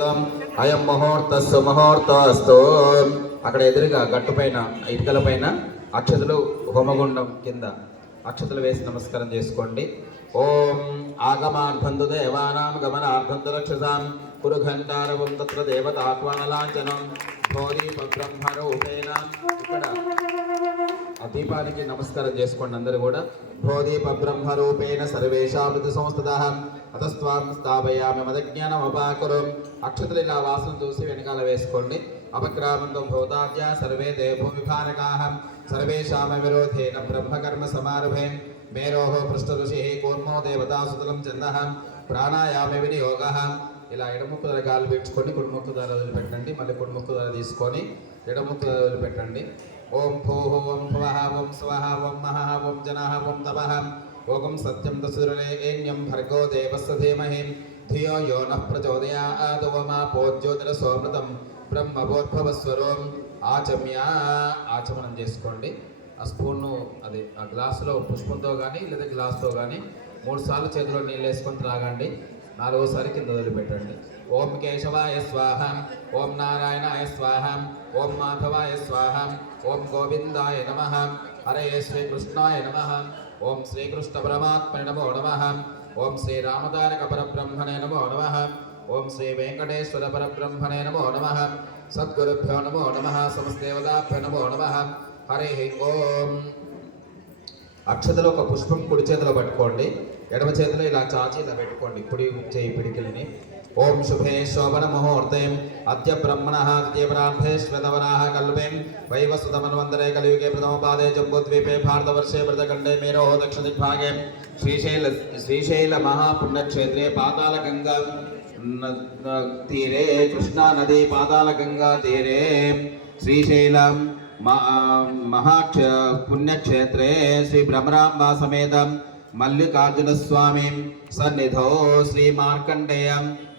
అయం ముహూర్తస్సు ముహూర్తస్తు. అక్కడ ఎదురుగా గట్టు పైన ఇటుకల పైన అక్షతలు హోమగుండం కింద అక్షతలు వేసి నమస్కారం చేసుకోండి. ఓం ఆగమాన్ బంధు దేవానాం గమనార్బంధు రక్షసాం. కురు ఘంటారవం తత్ర దేవతాహ్వానలాంఛనం భోరి బ్రహ్మరూపేణ ఇక్కడ ఆ దీపానికి నమస్కారం చేసుకోండి అందరూ కూడా. భోదీప బ్రహ్మరూపేణ సర్వేషామృత సంస్థద అతస్వాం స్థాపయామి మదజ్ఞానం అపాకురు. అక్షతలు ఇలా వాసన చూసి వెనకాల వేసుకోండి. అపక్రామంతో భూతాద్య సర్వే దేభూ విభారకాహ సర్వేషామ విరోధేన బ్రహ్మకర్మ సమారభే. మేరోహ పృష్ఠ ఋషి కూర్మో దేవతాసుతలం చంద. ప్రాణాయామ వినియోగ. ఇలా ఎడముక్కు ధర గాలి పెట్టుకొని కుడిముక్కు ధర వదిలిపెట్టండి. మళ్ళీ కుడిముక్కు ధర తీసుకొని ఎడముక్కు ధర వదిలిపెట్టండి. ఓం భూః ఓం భువః ఓం స్వః ఓం మహః ఓం జనః ఓం తపః. ఓం సత్యం దసురేణ్యం భర్గో దేవస్య ధీమహి. ధియో యో నః ప్రచోదయాత్ ఓమాపో జ్యోతిరసోమృతం. బ్రహ్మభోద్భవస్వరం ఆచమ్య. ఆచమనం చేసుకోండి. ఆ స్పూన్ను అది ఆ గ్లాసులో పుష్పంతో కానీ లేదా గ్లాస్తో కానీ మూడు సార్లు చేతిలో నీళ్ళు వేసుకొని త్రాగండి. నాలుగోసారి కింద వదిలిపెట్టండి. ఓం కేశవాయ స్వాహం ఓం నారాయణాయ స్వాహం ఓం మాధవాయ స్వాహం ఓం గోవిందాయ నమ హరే శ్రీకృష్ణాయ నమ ఓం శ్రీకృష్ణ పరమాత్మని నమో నమ ఓం శ్రీరామతారక పరబ్రహ్మణే నమో నమ ఓం శ్రీ వెంకటేశ్వర పరబ్రహ్మణే నమో నమ సద్గురుభ్యో నమో నమ సమస్తదేవతాభ్యో నమో నమ హరి ఓం. అక్షతలో ఒక పుష్పం కుడి చేతిలో పట్టుకోండి. ఎడమ చేతిలో ఇలా చాచి ఇలా పెట్టుకోండి. ఇప్పుడు చేయి పిడికిలిని. ఓం శుభే శోభన ముహూర్తే. అద్య బ్రహ్మణ అద్య బ్రాహ్మే కల్పేం. వైవసుతమన్వంతరే కలియుగే ప్రథమ పాదే జంబుద్వీపే భారతవర్షే మృతఖండే మేరో దక్షిణ దిగ్భాగే శ్రీశైల శ్రీశైల మహాపుణ్యక్షేత్రే పాతాళ గంగా తీరే కృష్ణా నది పాతాళ గంగా తీరే. శ్రీశైల మహాక్ష పుణ్యక్షేత్రే శ్రీ భ్రమరాంబా సమేతం. మల్లికార్జున స్వామి సన్నిధో శ్రీ మార్కండేయ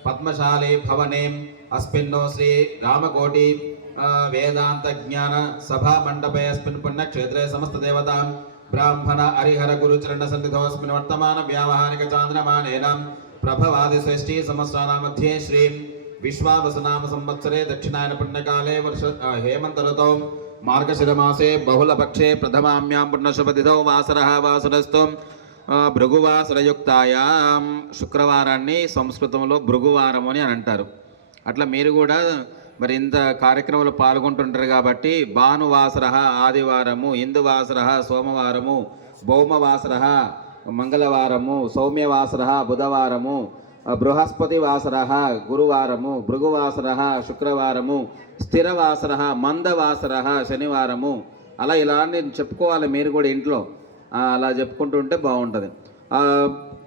పద్మశాలి భవనే అస్మిన్నో శ్రీ రామకోటి వేదాంత జ్ఞాన సభా మండపే అస్మిన్ పుణ్యక్షేత్రే సమస్త దేవతాం. బ్రాహ్మణ హరిహర గురుచరణ సన్నిధో అస్మిన్ వర్తమాన వ్యావహారిక చాంద్రమానేన ప్రభవాది షష్ఠీ సంవత్సరాల మధ్యే శ్రీ విశ్వావసనామ సంవత్సరే దక్షిణాయన పుణ్యకాలే వర్ష హేమంత ఋతౌ మార్గశిరమాసే బహుళపక్షే ప్రథమామ్యాం పుణ్యశుభతిథౌ వాసర వాసరస్తు. భృగువాసరయుక్తాయ. శుక్రవారాన్ని సంస్కృతంలో భృగువారం అని అని అంటారు. అట్లా మీరు కూడా మరి ఇంత కార్యక్రమంలో పాల్గొంటుంటారు కాబట్టి భానువాసర ఆదివారము ఇందువాసర సోమవారము భౌమవాసర మంగళవారము సౌమ్యవాసర బుధవారము బృహస్పతి వాసర గురువారము భృగువాసర శుక్రవారము స్థిరవాసర మందవాసర శనివారము. అలా ఇలా నేను చెప్పుకోవాలి మీరు కూడా ఇంట్లో. అలా చెప్పుకుంటుంటే బాగుంటుంది. ఆ,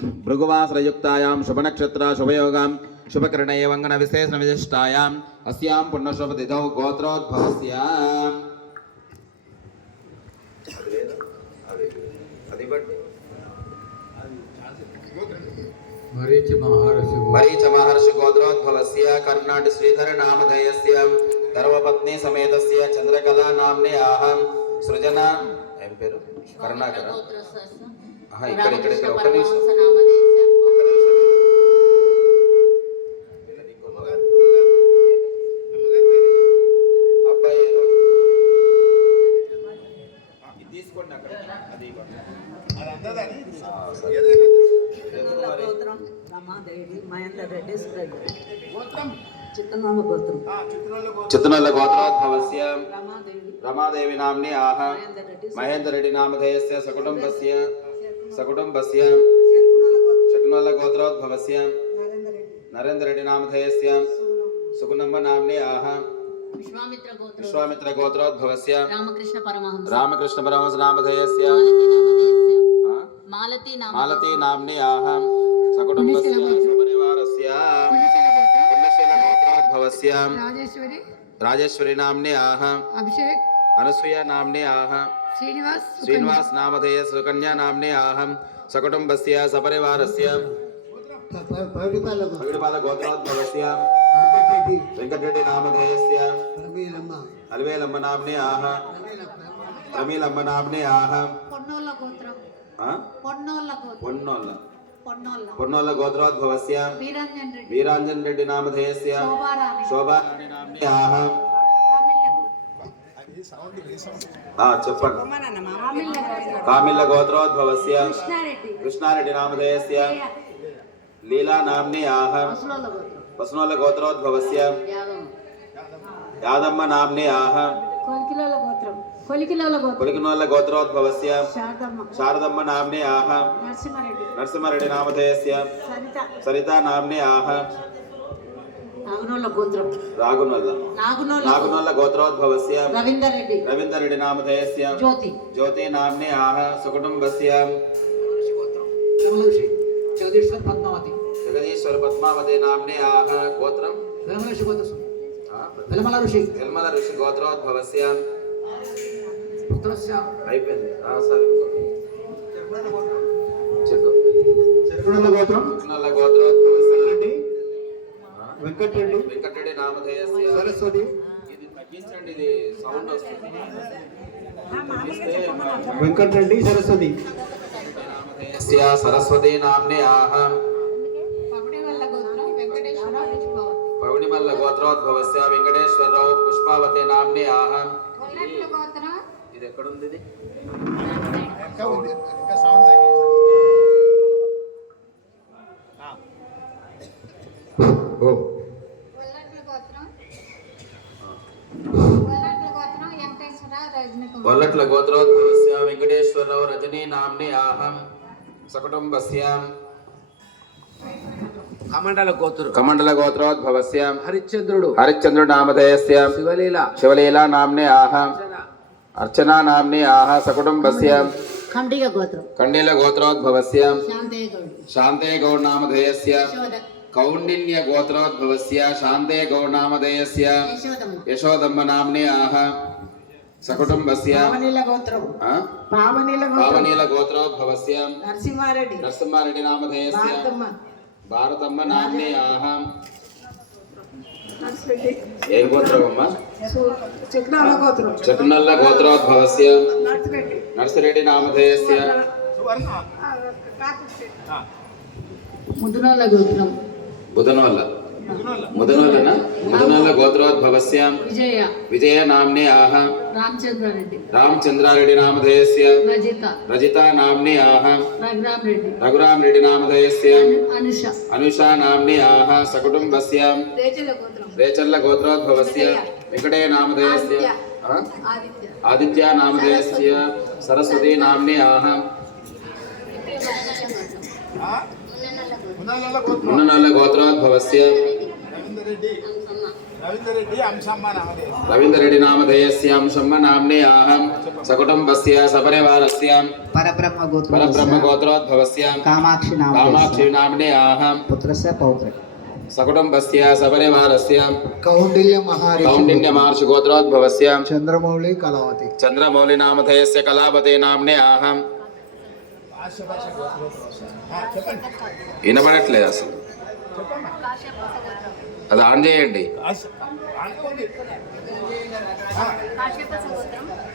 భృగువాసరయుక్తాయాం శుభనక్షత్ర శుభయోగాం శుభకరణ ఏవంగన విశేషణ విశిష్టాయాం అస్యాం పుణ్యశుభతిథౌ గోత్రోద్భవస్య. మరీచ మహర్షి గోత్రోద్భవస్య కర్ణాటి శ్రీధర నామధేయస్య ధర్మపత్ని సమేతస్య చంద్రకళా నామ్ని ఆహం సృజన ఏం పేరు? కరుణాకర. ఇక్కడ ఇక్కడ ఇక్కడ ఒక్క నిమిషం? గోత్రం రమాదేవి మహేందర్ రెడ్డి చిత్తనామ గోత్రం చిత్తనల్ల గోత్రోద్భవస్య రమాదేవి రమాదేవి నామ్ని ఆహ మహేందర్ రెడ్డి మహేందర్ రెడ్డి నామధేయస్య సకుటుంబస్య సకుటుంబస్య శంకునాల గోత్రం శకునల్ల గోత్రోద్భవస్య నరేందర్ రెడ్డి నరేంద్ర రెడ్డి నామధేయస్య సుగుణమ్మ నామ్ని ఆహ విశ్వామిత్ర గోత్రం విశ్వామిత్ర గోత్రోద్భవస్య రామకృష్ణ పరమహంస రామకృష్ణ పరమహంస నామధేయస్య మాలతీ నామధేయస్య. ఆ? మాలతీ నామ మాలతీ నామ్ని ఆహ గోత్రోద్భవస్య రాజేశ్వరి రాజేశ్వరి నామ్ని ఆహ అభిషేక్ అనసూయ నామ్ని ఆహ శ్రీనివాస్ శ్రీనివాస్ నామధేయ సుకన్యా నామ్ని ఆహం సకుటుంబస్య సపరివారస్య పగిడిపాల గోత్రోద్భవస్య వెంకటరెడ్డి నామధేయస్య అలివేలమ్మ నామ్ని ఆహ ప్రమీలమ్మ నామ్ని ఆహ పొన్నోళ్ళ గోత్రం। ఆ? పొన్నోళ్ళ గోత్రం। పొన్నోళ్ళ। పొన్నోళ్ళ గోత్రోద్భవస్య వీరంజన్ రెడ్డి. నామధేయస్య. ఆ, చెప్పండి. కామిల్ల గోత్రోద్భవస్య కృష్ణారెడ్డి. కృష్ణారెడ్డి నామధేయస్య. లీలా నామ్న్యాః వసునోల గోత్రోద్భవస్య యాదమ్మ. గోత్రం కొలికిలోల గోత్రం. కొలికినోళ్ళ గోత్రోద్భవస్య. శారదమ్మ. శారదమ్మ నామ్న్యాః నరసింహారెడ్డి. నామధేయస్య. సరిత. సరితా నామ్న్యాః నాగునోళ్ళ గోత్రం. రాగునొల్ల నాగునోళ్ళ నాగునొల్ల గోత్రోద్భవస్య. రవీందర్ రెడ్డి రవీందరెడ్డి నామధేయస్య. జ్యోతి. జ్యోతి నామ్న్యాః సుకుటుంబస్య. రమణర్షి జగదీశ్వర్ పద్మావతి. జగదీశ్వర పద్మావతి నామ్న్యాః గోత్రం. రమణర్షి గోత్ర. ఆ, వెలమల ఋషి. నిర్మల ఋషి గోత్రోద్భవస్య. అయిపోయింది. సరే. గోత్రం? రెడ్డి వెంకటరెడ్డి? వెంకటరెడ్డి? సరస్వతి? ఇది తగ్గించండి ఇది సౌండ్ వస్తుంది. తగ్గిస్తే వెంకటరెడ్డి సరస్వతి? గోత్రం వెంకటేశ్వర పౌర్ణిమల్ల గోత్రోద్భవస్య వెంకటేశ్వరరావు పుష్పావతి కొల్లట్ల గోత్రం ఇది ఎక్కడుంది ఇది? వల్లట్ల గోత్రోద్భవస్య వెంకటేశ్వరరావు రజనీ నామ్ని ఆహం సకుటుంబస్య. కమండల గోత్రం కమండల గోత్రోద్భవస్య. హరిశ్చంద్రుడు. హరిశ్చంద్రుడు నామధేయస్య. శివలీల. శివలీలా నామ్ని ఆహ. అర్చనా నామ్ని ఆహ సకుటుంబస్య ఖండిగ గోత్రం కండీల గోత్రోద్భవస్య శాంతయ్య గౌడ్ శాంతే గౌడ్ నామధేయస్య కౌండిన్య గోత్రోద్భవస్య శాంతే గౌడ్ నామధేయస్య యశోదమ్మ యశోదమ్మ నామ్ని ఆహ సకుటుంబస్య పావనీల గోత్రం ఆ? పావనీల పావనీల గోత్రోద్భవస్య నరసింహారెడ్డి నరసింహారెడ్డి నామధేయస్య భారతమ్మ భారతమ్మ నామ్ని ఆహం ఏ గోత్రమమ్మ? చిక్నాల గోత్రం. చకునల్ల గోత్రోద్భవస్య నర్సిరెడ్డి. నామధేయస్య. ముద్దునోళ్ళ గోత్రం. బుధనోల్ల ముదనోల్లన ముదనోల్ల గోత్రోద్భవస్య విజయ. విజయ నామ్ని ఆహ. రామచంద్రారెడ్డి. రామచంద్రారెడ్డి నామధేయస్య. రజిత. రజిత నామ్ని ఆహ. రఘురామ్ రెడ్డి రఘురామ్ రెడ్డి నామధేయస్య అనుష. అనుషా నామ్ని ఆహ. సకుటుంబస్య. రేచల గోత్రం. రేచల్ల గోత్రోద్భవస్య వెంకటే నామధేయస్య. ఆదిత్య. నామధేయస్య. సరస్వతి. నామ్ని ఆహ. మున్ననల్ల గోత్రోద్భవస్య రవీంద్రరెడ్డి నామధేయస్య అంశమ్మ నామ్ని ఆహం సకుటుంబస్య సపరివారస్య పరబ్రహ్మ గోత్ర పరబ్రహ్మ గోత్రోద్భవస్య కామాక్షి నామ కామాక్షి నామ్ని ఆహం పుత్రస్య పౌత్ర సకుటుంబస్య సపరివారస్య కౌండిల్య మహారిషి కౌండిన్య మహర్షి గోత్రోద్భవస్య చంద్రమౌళి కళావతి చంద్రమౌళి నామధేయస్య కళాపతి నామ్ని ఆహం వినపడట్లేదు అసలు. అది ఆన్ చేయండి.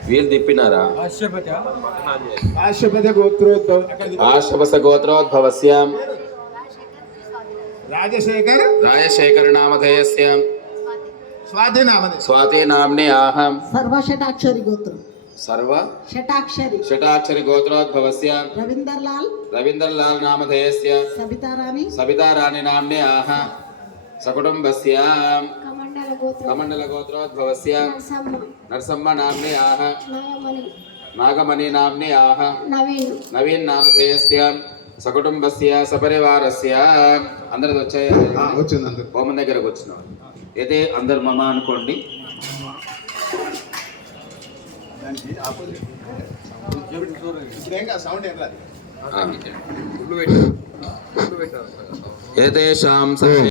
వీళ్ళు తిప్పినారా? ఆశవస గోత్రోద్భవస్య రాజశేఖర్? రాజశేఖర నామధేయస్య స్వాతి నామ్ని ఆహం సర్వషటాక్షరి గోత్రం. సర్వ షటాక్షరి షటాక్షరి గోత్రోద్భవస్య రవీందర్ లాల్ రవీంద్రలాల్ నామధేయస్య. సబితారాణి సబితారాణి నామ్ని ఆహ. సకుటుంబస్య. కమండల గోత్రం కమండల గోత్రోద్భవస్య నరసమ్మ. నరసమ్మ నామ్ని ఆహ. నాగమణి. నాగమణి నామ్ని ఆహ. నవీన్. నవీన్ నామధేయస్య. సకుటుంబస్య సపరివారస్య. అందరిది వచ్చాయి? వచ్చింది అందరు హోమం దగ్గరకు వచ్చినాం. అయితే అందరు మమ అనుకోండి. సౌండ్ ఏం రాదు. ఏతేషాం